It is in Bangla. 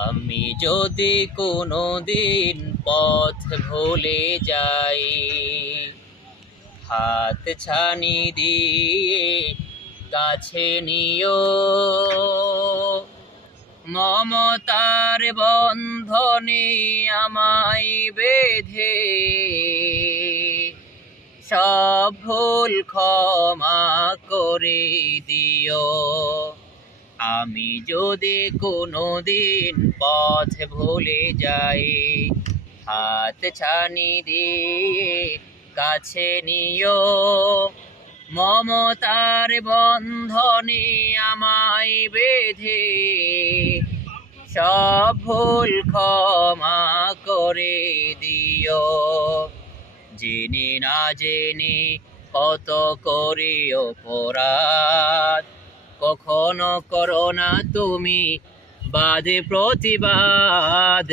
আমি যদি কোনো দিন পথ ভুলে যাই, হাত ছানি দিয়ে কাছে নিও, মমতার বন্ধনে আমায় বেঁধে সব ভুল ক্ষমা করে দিও। আমি যদি কোনো দিন পথ ভুলে যাই, হাত ছানি দিয়ে কাছে নিও, মমতার বন্ধনে আমায় বেঁধে সব ভুল ক্ষমা করে দিও। জেনে না জেনে কত করি অপরাধ, কখনো করো না তুমি বাদে প্রতিবাদ।